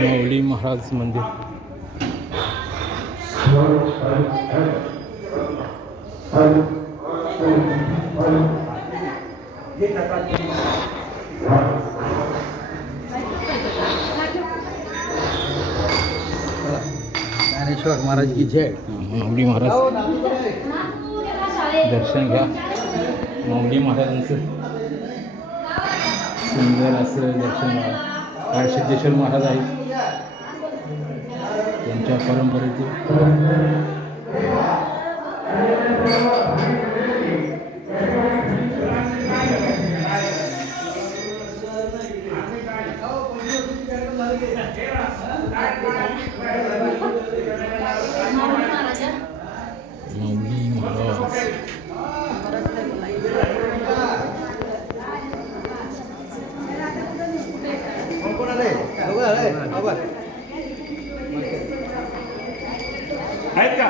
माऊली महाराज मंदिर ज्ञानेश्वर महाराज की जय. माऊली महाराज दर्शन घ्या. माऊली महाराजांचं सुंदर असं दर्शन घ्या. सिद्धेश्वर महाराज आहेत त्यांच्या परंपरेतील माऊली महाराज आहेत का?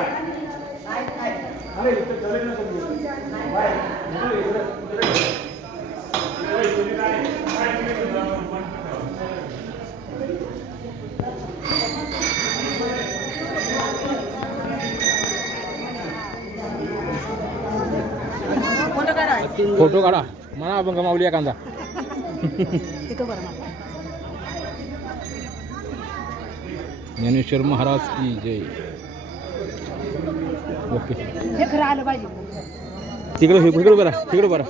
फोटो काढा म्हणा आपण माऊली एखादा. ज्ञानेश्वर महाराज की जय. ओके तिकडं तिकडं बरा तिकडं बरा.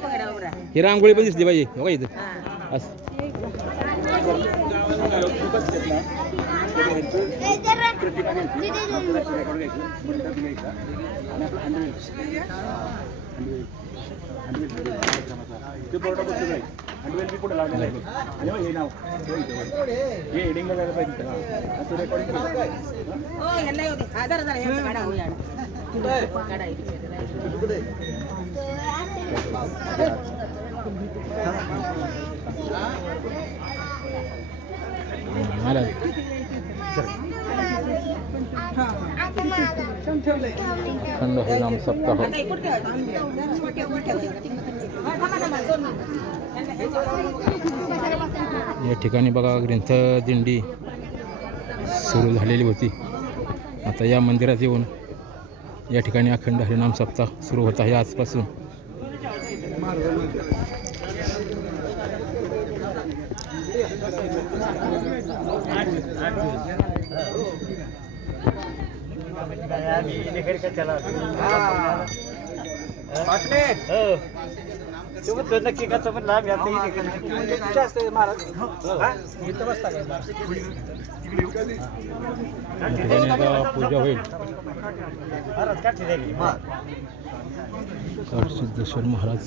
ही रांगोळी पण दिसली पाहिजे बघा इथं असं. पुढे लागलेलं आहे आणि हे नाव हे हेडिंगला जायला पाहिजे असं रेकॉर्डिंग खंड हे नाम सप्ताह. या ठिकाणी बघा ग्रंथ दिंडी सुरू झालेली होती. आता या मंदिरात येऊन या ठिकाणी अखंड हरिनाम सप्ताह सुरू होत आहे आजपासून. नक्की का पण लाभ जास्त महाराज इथं बसता काय या ठिकाणी आता पूजा होईल महाराज काठी झाली सिद्धेश्वर महाराज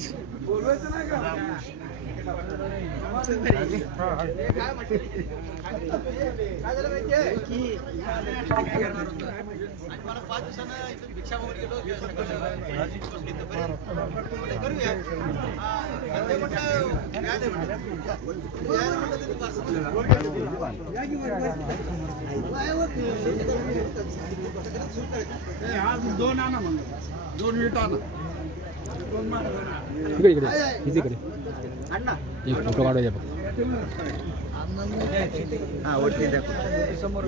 दोन मिनिट इकडे इकडे इकडे एक फोटो काढायचा फक्त हा वरती समोर